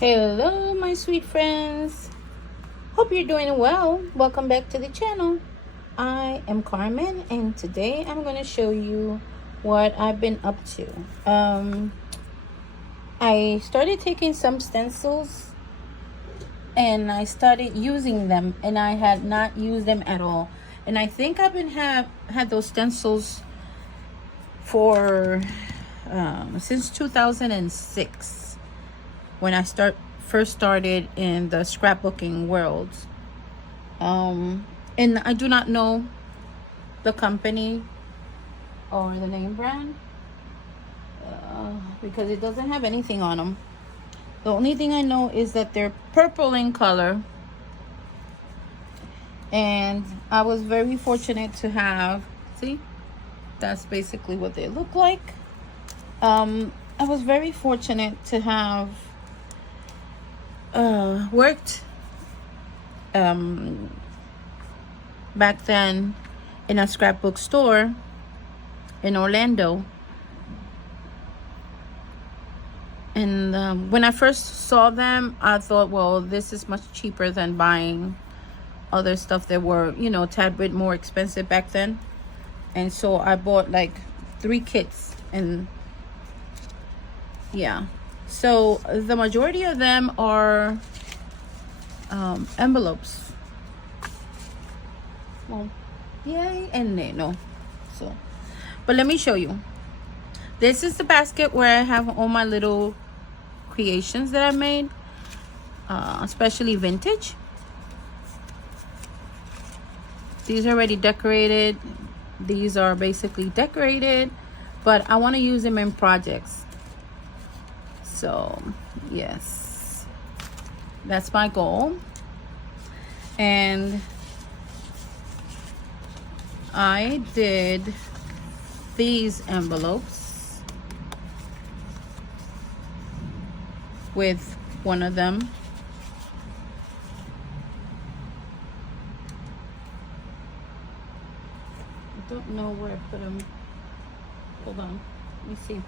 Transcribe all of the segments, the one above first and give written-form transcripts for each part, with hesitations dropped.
Hello, my sweet friends. Hope you're doing well. Welcome back to the channel. I am Carmen, and today I'm going to show you what I've been up to. I started taking some stencils and I started using them, and I had not used them at all. And I think I've been had those stencils for since 2006. When I first started in the scrapbooking world. And I do not know the company or the name brand because it doesn't have anything on them. The only thing I know is that they're purple in color, and I was very fortunate to have, see, that's basically what they look like. I was very fortunate to have worked back then in a scrapbook store in Orlando, and when I first saw them, I thought, well, this is much cheaper than buying other stuff that were, you know, a tad bit more expensive back then. And so I bought like 3 kits, and yeah, so the majority of them are envelopes. Well, yay and nay, no. So, but let me show you. This is the basket where I have all my little creations that I made, especially vintage. These are already decorated. These are basically decorated, but I want to use them in projects. So yes, that's my goal. And I did these envelopes with one of them. I don't know where I put them. Hold on, let me see.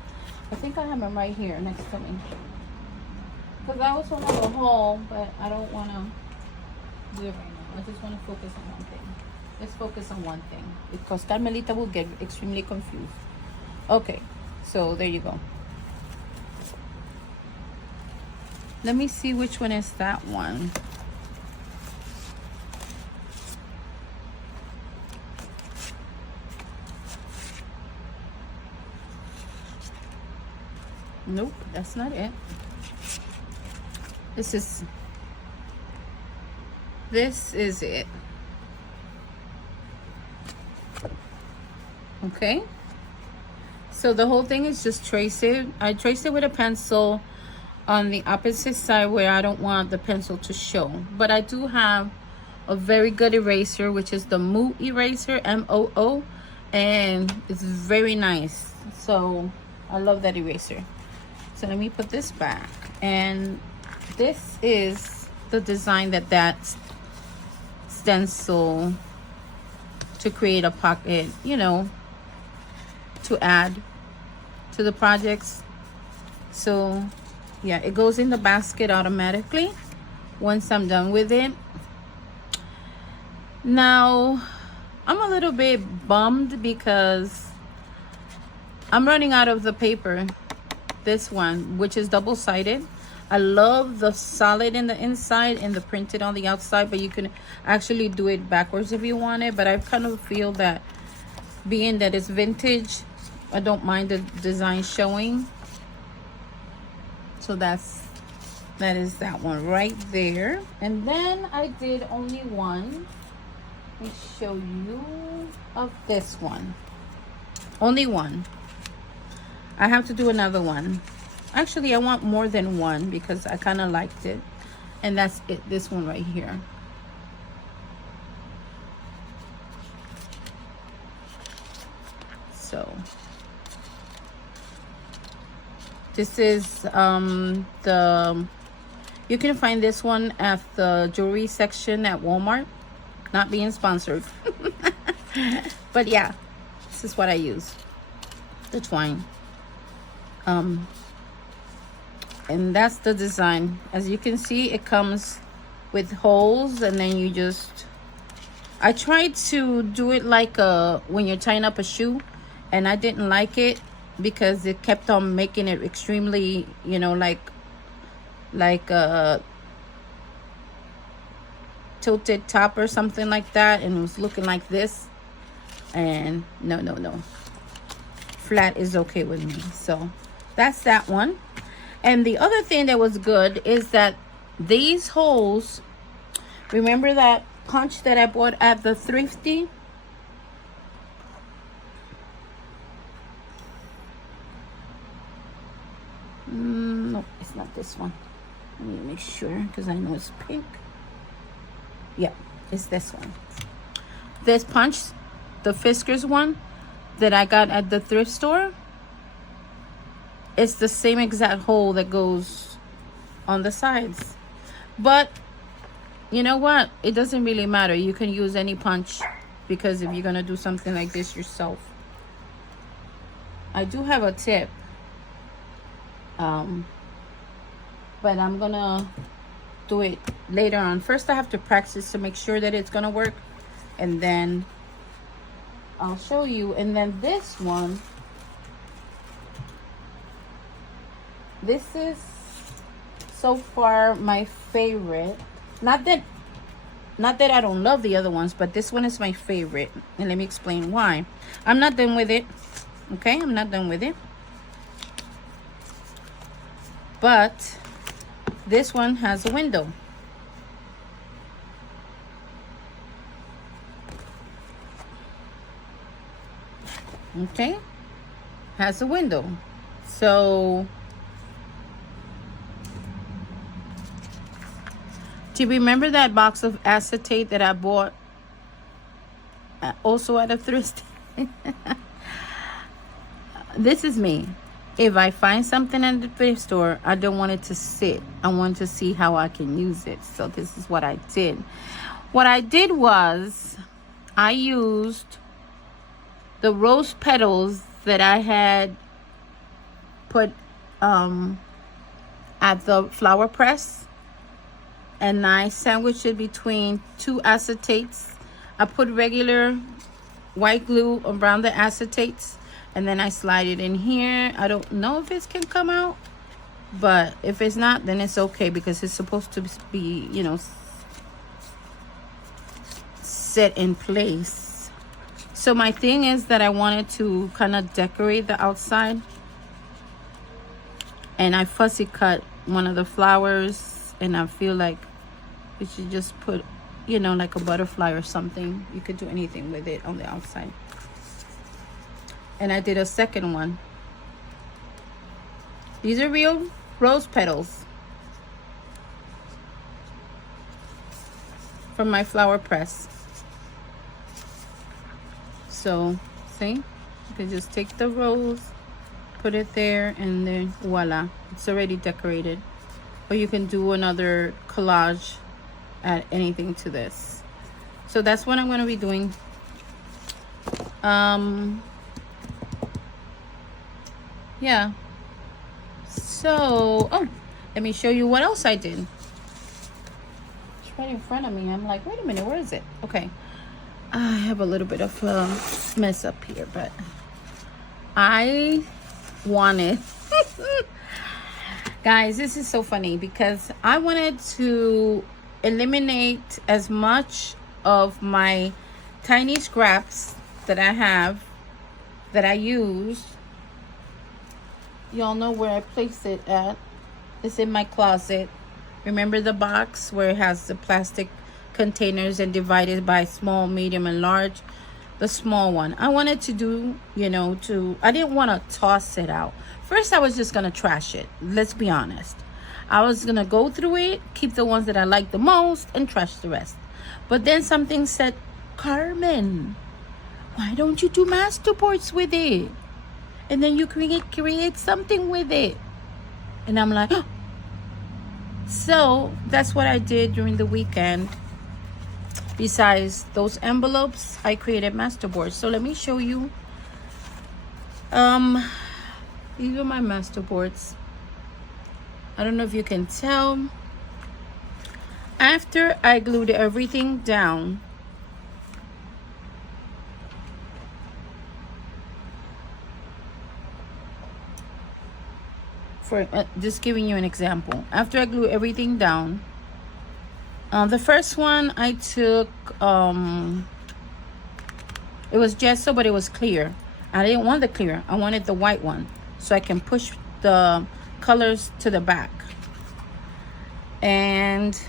I think I have them right here next to me. Because I also have a haul, but I don't want to do it right now. I just want to focus on one thing. Let's focus on one thing, because Carmelita will get extremely confused. Okay, so there you go. Let me see which one is that one. Nope, that's not it. This is it. Okay, so the whole thing is just trace it. I traced it with a pencil on the opposite side where I don't want the pencil to show, but I do have a very good eraser, which is the Moo eraser, MOO, and it's very nice. So I love that eraser. So let me put this back, and this is the design that stencil to create a pocket, you know, to add to the projects. So yeah, it goes in the basket automatically once I'm done with it. Now I'm a little bit bummed because I'm running out of the paper. This one, which is double-sided. I love the solid in the inside and the printed on the outside, but you can actually do it backwards if you want it. But I kind of feel that being that it's vintage, I don't mind the design showing. So that is that one right there. And then I did only one. Let me show you of this one. Only one. I have to do another one. Actually, I want more than one because I kind of liked it. And that's it, this one right here. So this is you can find this one at the jewelry section at Walmart. Not being sponsored. But yeah, this is what I use. The twine. And that's the design. As you can see, it comes with holes, and then you just, I tried to do it like when you're tying up a shoe, and I didn't like it because it kept on making it extremely, you know, like a tilted top or something like that, and it was looking like this. And no, flat is okay with me. So that's that one. And the other thing that was good is that these holes, remember that punch that I bought at the Thrifty? No, it's not this one. Let me make sure, because I know it's pink. Yeah, it's this one. This punch, the Fiskars one that I got at the thrift store, it's the same exact hole that goes on the sides. But you know what? It doesn't really matter. You can use any punch, because if you're going to do something like this yourself. I do have a tip. But I'm going to do it later on. First, I have to practice to make sure that it's going to work. And then I'll show you. And then this one, this is so far my favorite. Not that I don't love the other ones, but this one is my favorite. And let me explain why. I'm not done with it. Okay, I'm not done with it. But this one has a window. Okay, has a window. So do you remember that box of acetate that I bought also at a thrift? This is me. If I find something at the thrift store, I don't want it to sit. I want to see how I can use it. So this is what I did. What I did was I used the rose petals that I had put at the flower press, and I sandwiched it between two acetates. I put regular white glue around the acetates, and then I slide it in here. I don't know if it can come out, but if it's not, then it's okay, because it's supposed to be, you know, set in place. So my thing is that I wanted to kind of decorate the outside, and I fussy cut one of the flowers, and I feel like you should just put, you know, like a butterfly or something. You could do anything with it on the outside. And I did a second one. These are real rose petals from my flower press. So see, you can just take the rose, put it there, and then voila, it's already decorated. Or you can do another collage, add anything to this. So that's what I'm going to be doing. Yeah, so let me show you what else I did. It's right in front of me. I'm like, wait a minute, where is it? Okay, I have a little bit of a mess up here, but I wanted guys, this is so funny, because I wanted to eliminate as much of my tiny scraps that I have, that I use. Y'all know where I placed it at. It's in my closet. Remember the box where it has the plastic containers and divided by small, medium, and large? The small one. I wanted to do, you know, I didn't want to toss it out. First, I was just going to trash it. Let's be honest. I was going to go through it, keep the ones that I like the most, and trash the rest. But then something said, Carmen, why don't you do masterboards with it? And then you create something with it. And I'm like, oh. So that's what I did during the weekend. Besides those envelopes, I created masterboards. So let me show you. These are my masterboards. I don't know if you can tell. After I glued everything down, for just giving you an example, after I glue everything down, the first one I took, it was gesso, but it was clear. I didn't want the clear, I wanted the white one, so I can push the colors to the back. And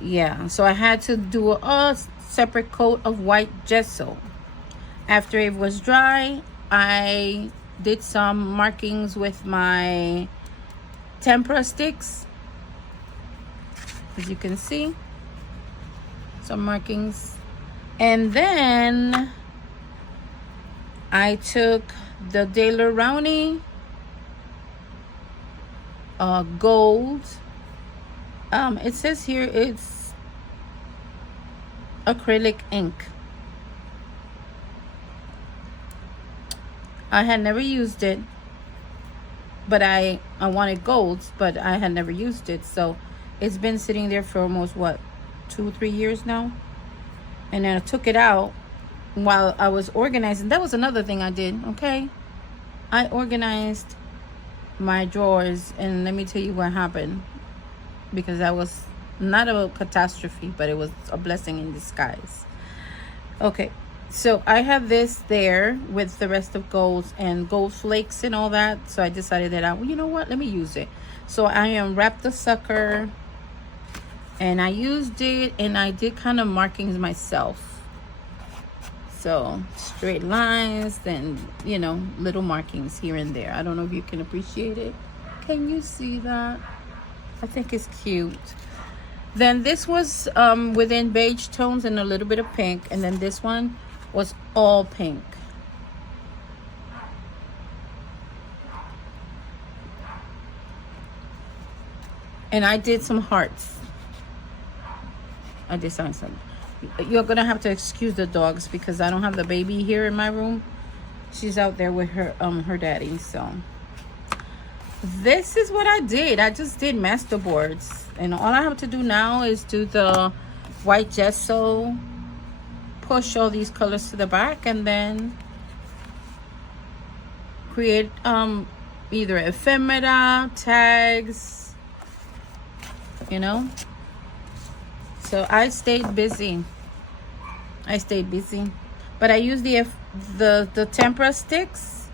yeah, so I had to do a separate coat of white gesso. After it was dry, I did some markings with my tempera sticks, as you can see, some markings. And then I took the Daler Rowney gold. It says here it's acrylic ink. I had never used it, but I wanted golds, but I had never used it. So it's been sitting there for almost, what, 2-3 years now. And then I took it out while I was organizing. That was another thing I did, okay? I organized my drawers, and let me tell you what happened, because that was not a catastrophe, but it was a blessing in disguise. Okay, so I have this there with the rest of golds and gold flakes and all that. So I decided that well, you know what, let me use it. So I unwrapped the sucker and I used it, and I did kind of markings myself. So straight lines, then, you know, little markings here and there. I don't know if you can appreciate it. Can you see that? I think it's cute. Then this was within beige tones and a little bit of pink, and then this one was all pink. And I did some hearts. I designed some. You're gonna have to excuse the dogs because I don't have the baby here in my room. She's out there with her daddy. So this is what I did. I just did masterboards, and all I have to do now is do the white gesso, push all these colors to the back, and then create either ephemera, tags, you know. So I stayed busy. But I used the tempera sticks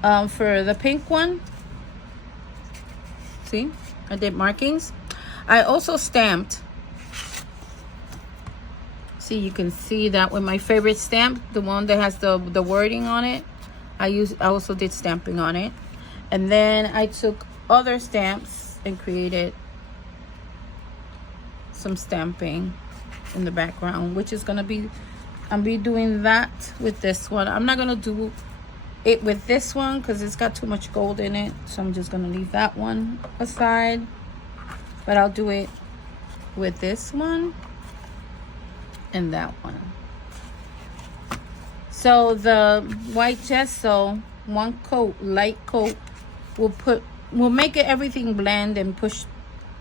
for the pink one. See, I did markings. I also stamped. See, you can see that with my favorite stamp, the one that has the wording on it. I also did stamping on it. And then I took other stamps and created some stamping in the background, which is gonna be, I'll be doing that with this one. I'm not gonna do it with this one because it's got too much gold in it, so I'm just gonna leave that one aside. But I'll do it with this one and that one. So the white gesso, one coat, light coat, will make it everything blend and push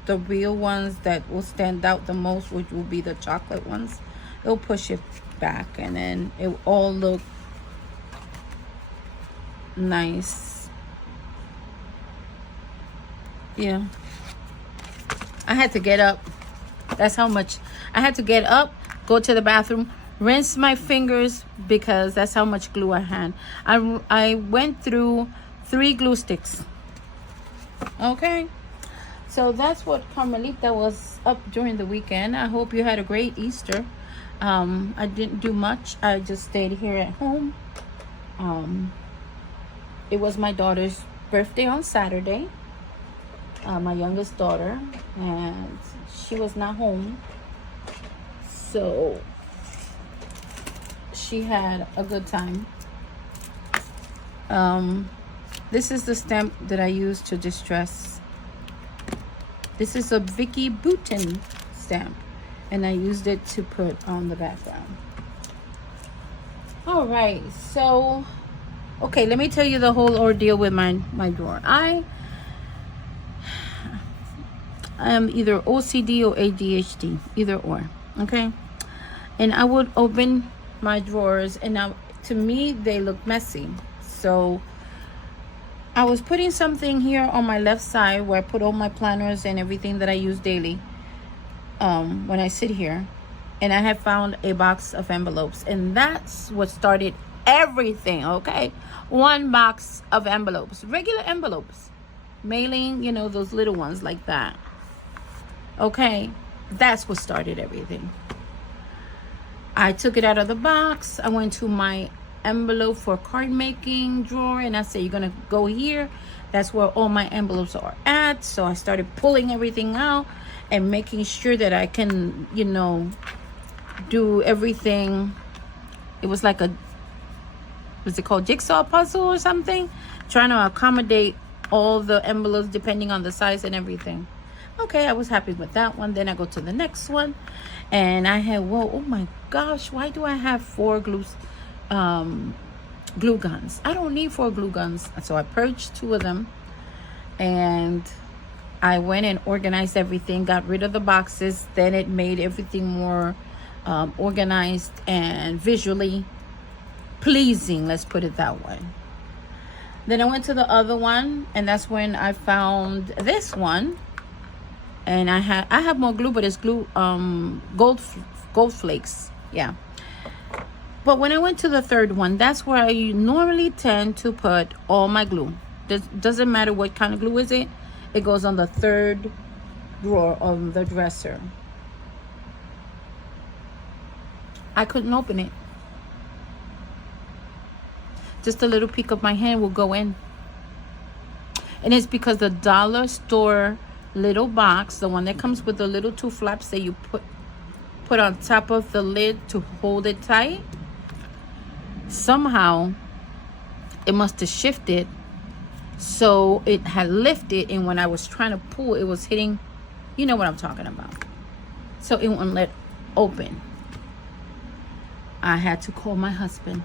the real ones that will stand out the most, which will be the chocolate ones. It'll push it back, and then it will all look nice. Yeah, I had to get up. That's how much I had to get up, go to the bathroom, rinse my fingers, because that's how much glue I had. I went through 3 glue sticks. Okay, so that's what Carmelita was up during the weekend. I hope you had a great Easter. I didn't do much. I just stayed here at home. It was my daughter's birthday on Saturday, my youngest daughter, and she was not home, so she had a good time. This is the stamp that I used to distress. This is a Vicky Boutin stamp, and I used it to put on the background. All right, so okay, let me tell you the whole ordeal with my drawer. I I am either OCD or ADHD, either or. Okay, and I would open my drawers, and now to me they look messy. So I was putting something here on my left side where I put all my planners and everything that I use daily when I sit here, and I have found a box of envelopes, and that's what started everything. Okay, one box of envelopes, regular envelopes, mailing, you know, those little ones like that. Okay, that's what started everything. I took it out of the box. I went to my envelope for card making drawer, and I said, you're gonna go here. That's where all my envelopes are at. So I started pulling everything out and making sure that I can, you know, do everything. It was like a, what's it called, jigsaw puzzle or something, trying to accommodate all the envelopes depending on the size and everything. Okay, I was happy with that one. Then I go to the next one, and I had, whoa, oh my gosh, why do I have 4 glue guns? I don't need 4 glue guns. So I purged 2 of them, and I went and organized everything, got rid of the boxes. Then it made everything more organized and visually pleasing, let's put it that way. Then I went to the other one, and that's when I found this one. And I have more glue, but it's glue gold flakes, yeah. But when I went to the third one, that's where I normally tend to put all my glue. Doesn't matter what kind of glue is it. It goes on the third drawer of the dresser. I couldn't open it. Just a little peek of my hand will go in. And it's because the dollar store little box, the one that comes with the little 2 flaps that you put on top of the lid to hold it tight, somehow it must have shifted, so it had lifted, and when I was trying to pull, it was hitting, you know what I'm talking about, so it wouldn't let open. I had to call my husband.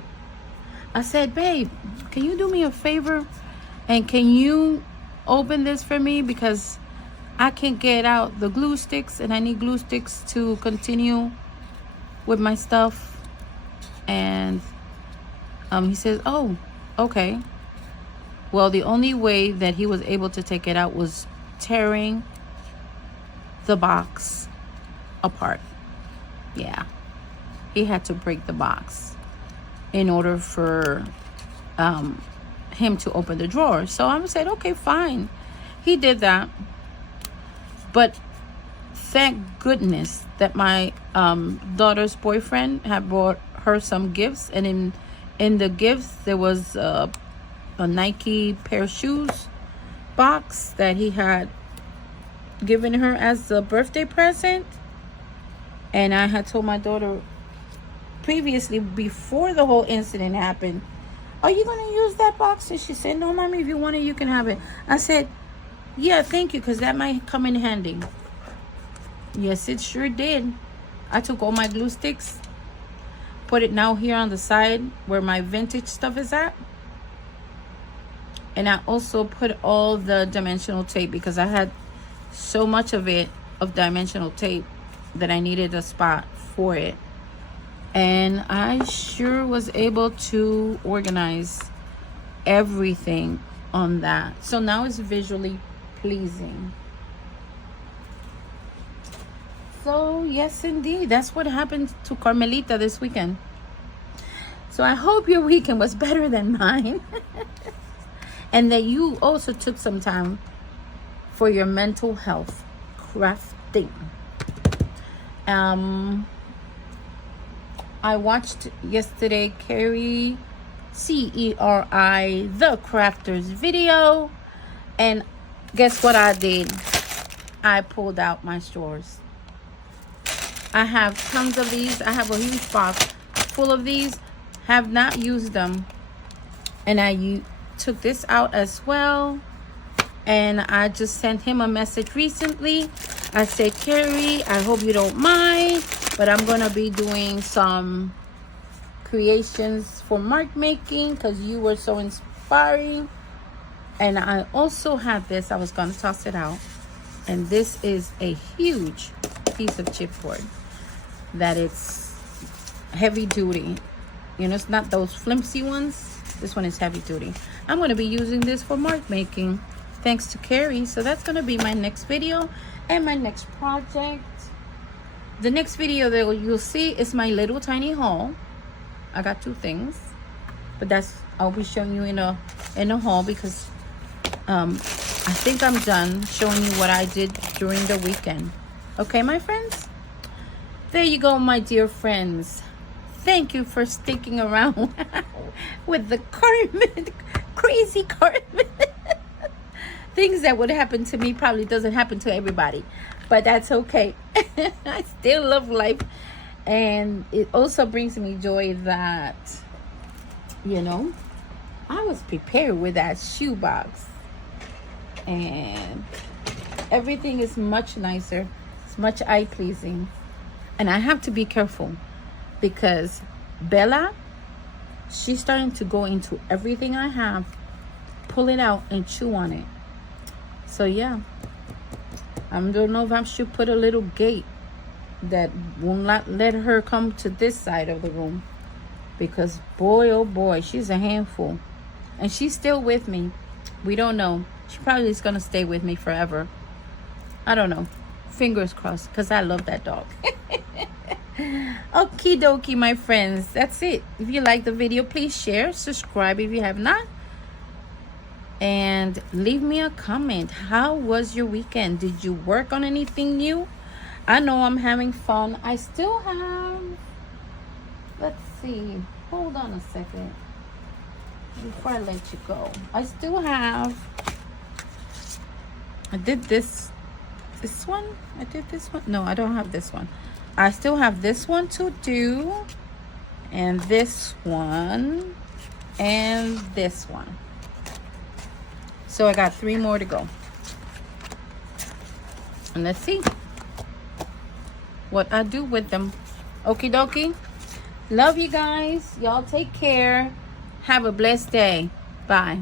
I said, babe, can you do me a favor, and can you open this for me, because I can't get out the glue sticks, and I need glue sticks to continue with my stuff. And he says, oh, okay. Well, the only way that he was able to take it out was tearing the box apart. Yeah, he had to break the box in order for him to open the drawer. So I said, okay, fine. He did that. But thank goodness that my daughter's boyfriend had brought her some gifts, and in the gifts there was a Nike pair of shoes box that he had given her as a birthday present. And I had told my daughter previously, before the whole incident happened, are you going to use that box? And she said, no, mommy, if you want it, you can have it. I said, yeah, thank you, because that might come in handy. Yes, it sure did. I took all my glue sticks, put it now here on the side where my vintage stuff is at. And I also put all the dimensional tape, because I had so much of dimensional tape, that I needed a spot for it. And I sure was able to organize everything on that. So now it's visually pleasing. So yes, indeed, that's what happened to Carmelita this weekend. So I hope your weekend was better than mine. And that you also took some time for your mental health crafting. I watched yesterday Carrie, CERI, The Crafters video, and guess what I did? I pulled out my straws. I have tons of these. I have a huge box full of these. Have not used them, and I took this out as well. And I just sent him a message recently. I said, Carrie, I hope you don't mind, but I'm gonna be doing some creations for mark making, because you were so inspiring. And I also had this, I was gonna toss it out, And this is a huge piece of chipboard that it's heavy duty. You know, it's not those flimsy ones. This one is heavy duty. I'm going to be using this for mark making, thanks to Carrie. So that's going to be my next video and my next project. The next video that you'll see is my little tiny haul. I got 2 things, but I'll be showing you in a haul, because I think I'm done showing you what I did during the weekend. Okay, my friends? There you go, my dear friends. Thank you for sticking around with the Carmen, crazy Carmen. Things that would happen to me probably doesn't happen to everybody, but that's okay. I still love life. And it also brings me joy that, you know, I was prepared with that shoebox. And everything is much nicer. It's much eye-pleasing. And I have to be careful, because Bella, she's starting to go into everything I have, pull it out and chew on it. So yeah, I don't know if I should put a little gate that will not let her come to this side of the room, because boy, oh boy, she's a handful. And she's still with me. We don't know. She probably is going to stay with me forever. I don't know. Fingers crossed, because I love that dog. Okie dokie, my friends. That's it. If you like the video, please share, subscribe if you have not. And leave me a comment. How was your weekend? Did you work on anything new? I know I'm having fun. I still have... Let's see. Hold on a second. Before I let you go. I still have... I did this one. I did this one. No, I don't have this one. I still have this one to do, and this one, and this one. So I got 3 more to go. And let's see what I do with them. Okie dokie. Love you guys. Y'all take care. Have a blessed day. Bye.